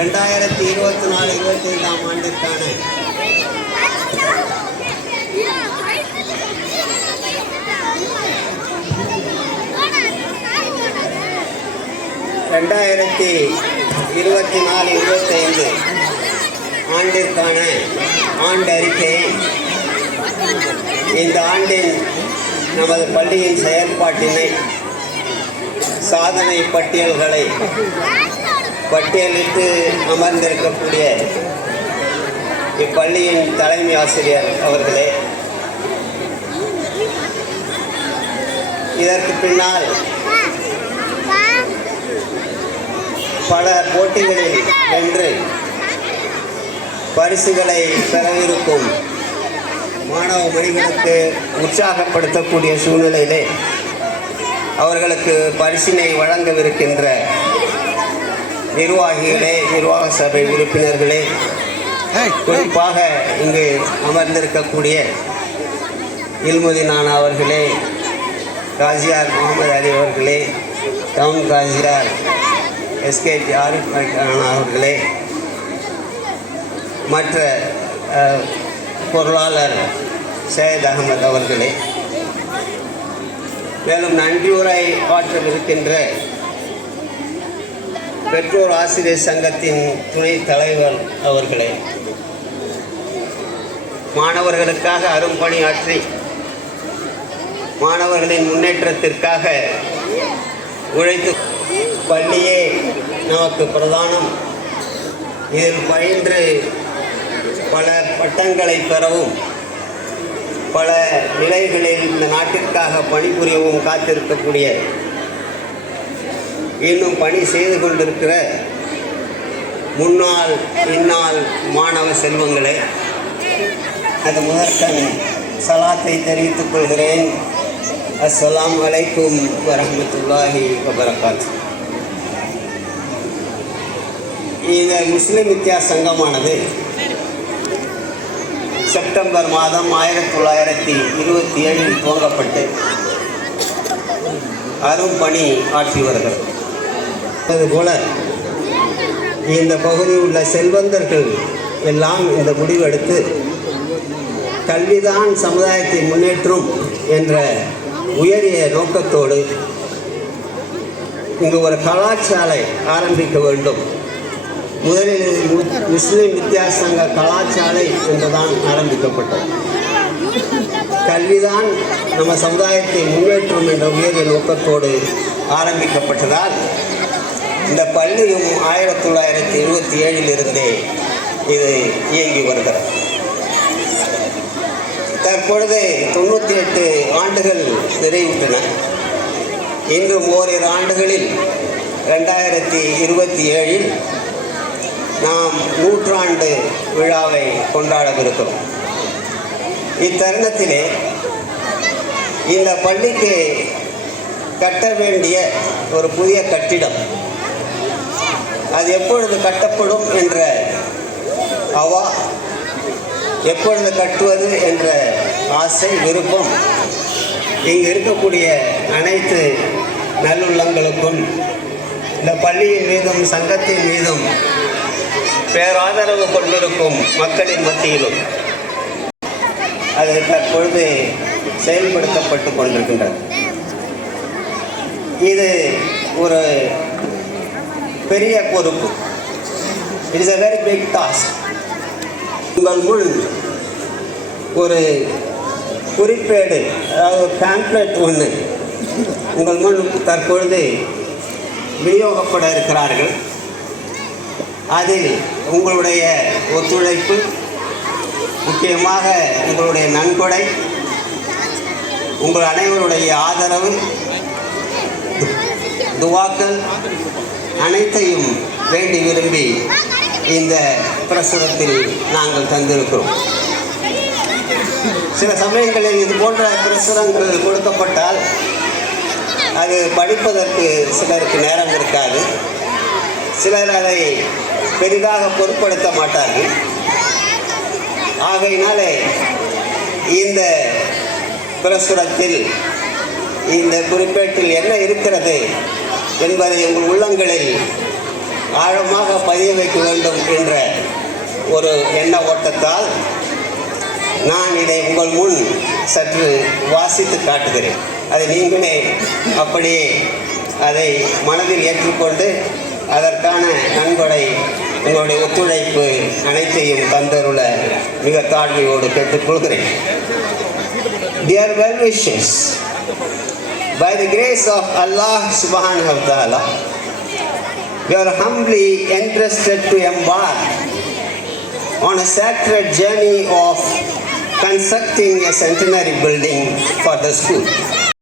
2024-25 ஆண்டிற்கான 2024-25 ஆண்டிற்கான ஆண்டறிக்கையை இந்த ஆண்டின் நமது பள்ளியின் செயல்பாட்டினை சாதனை பட்டியல்களை பட்டியலிட்டு அமர்ந்திருக்கக்கூடிய இப்பள்ளியின் தலைமை ஆசிரியர் அவர்களே, இதற்கு பின்னால் பல போட்டிகளில் வென்று பரிசுகளை பெறவிருக்கும் மாணவ மணிகளுக்கு உற்சாகப்படுத்தக்கூடிய சூழ்நிலையிலே அவர்களுக்கு பரிசினை வழங்கவிருக்கின்ற நிர்வாகிகளே, நிர்வாக சபை உறுப்பினர்களே, குறிப்பாக இங்கு அமர்ந்திருக்கக்கூடிய இல்முதீன் அவர்களே, காசியார் முகமது அலி அவர்களே, டவுன் காசியார் எஸ்கே ஆரிஃப் அவர்களே, மற்ற பொருளாளர் சையத் அகமது அவர்களே, மேலும் நன்றியுரை ஆற்றவிருக்கின்ற பெற்றோர் ஆசிரியர் சங்கத்தின் துணைத் தலைவர் அவர்களே, மாணவர்களுக்காக அரும்பணியாற்றி மாணவர்களின் முன்னேற்றத்திற்காக உழைத்து பள்ளியே நமக்கு பிரதானம், இதில் பயின்று பல பட்டங்களை பெறவும் பல நிலைகளில் இந்த நாட்டிற்காக பணிபுரியவும் காத்திருக்கக்கூடிய இன்னும் பணி செய்து கொண்டிருக்கிற முன்னாள் இந்நாள் மாணவ செல்வங்களே, அது முதற்கண் சலாத்தை தெரிவித்துக் கொள்கிறேன். அஸ்ஸலாமு அலைக்கும் வரஹ்மத்துல்லாஹி வபரகாத்துஹு. இந்த முஸ்லிம் வித்தியாச சங்கமானது செப்டம்பர் மாதம் 1927 துவங்கப்பட்டு அரும்பணி ஆற்றி வருகிறது. அதுபோல இந்த பகுதியில் உள்ள செல்வந்தர்கள் எல்லாம் இந்த முடிவெடுத்து கல்விதான் சமுதாயத்தை முன்னேற்றும் என்ற உயரிய நோக்கத்தோடு இங்கு ஒரு கலாச்சாலை ஆரம்பிக்க வேண்டும். முதலில் முஸ்லிம் வித்தியாச சங்க கலாச்சாலை என்றுதான் ஆரம்பிக்கப்பட்டது. கல்விதான் நம்ம சமுதாயத்தை முன்னேற்றும் என்ற உயரிய நோக்கத்தோடு ஆரம்பிக்கப்பட்டதால் இந்த பள்ளியும் 1927 இது இயங்கி வருகிறது. தற்பொழுது 98 ஆண்டுகள் நிறைவுற்றன. இன்றும் ஓரிரு ஆண்டுகளில் 2027 நாம் 100ஆண்டு விழாவை கொண்டாடவிருக்கிறோம். இத்தருணத்திலே இந்த பள்ளிக்கு கட்ட வேண்டிய ஒரு புதிய கட்டிடம் அது எப்பொழுது கட்டப்படும் என்ற அவா, எப்பொழுது கட்டுவது என்ற ஆசை, விருப்பம் இங்கு இருக்கக்கூடிய அனைத்து நல்லுள்ளங்களுக்கும் இந்த பள்ளியின் மீதும் சங்கத்தின் மீதும் பேராதரவு கொண்டிருக்கும் மக்களின் மத்தியிலும் அது தற்பொழுது செயல்படுத்தப்பட்டு கொண்டிருக்கின்றது. இது ஒரு பெரிய பொறுப்பு. It is a very big task. உங்கள் முன் ஒரு குறிப்பேடு, அதாவது பேம்ப்ளெட் ஒன்று உங்கள் முன் தற்பொழுது விநியோகப்பட இருக்கிறார்கள். அதில் உங்களுடைய ஒத்துழைப்பு, முக்கியமாக உங்களுடைய நன்கொடை, உங்கள் அனைவருடைய ஆதரவு, துவாக்கள் அனைத்தையும் வேண்டி விரும்பி இந்த பிரசுரத்தில் நாங்கள் தந்திருக்கிறோம். சில சமயங்களில் இது போன்ற பிரசுரங்கள் கொடுக்கப்பட்டால் அது படிப்பதற்கு சிலருக்கு நேரம் இருக்காது. சிலர் அதை பெரிதாக பொருட்படுத்த மாட்டார்கள். ஆகையினாலே இந்த பிரசுரத்தில் இந்த குறிப்பேட்டில் என்ன இருக்கிறது என்பதை உங்கள் உள்ளங்களில் ஆழமாக பதிய வைக்க வேண்டும் என்ற ஒரு எண்ண ஓட்டத்தால் நான் இதை உங்கள் முன் சற்று வாசித்து காட்டுகிறேன். அதை நீங்களே அப்படியே அதை மனதில் ஏற்றுக்கொண்டு அதற்கான நன்கொடை உங்களுடைய ஒத்துழைப்பு அனைத்தையும் தந்தருள மிக தாழ்மையோடு கேட்டுக்கொள்கிறேன். Dear well wishes, by the grace of Allah subhanahu wa ta'ala, we are humbly entrusted to embark on a sacred journey of constructing a centenary building for the school.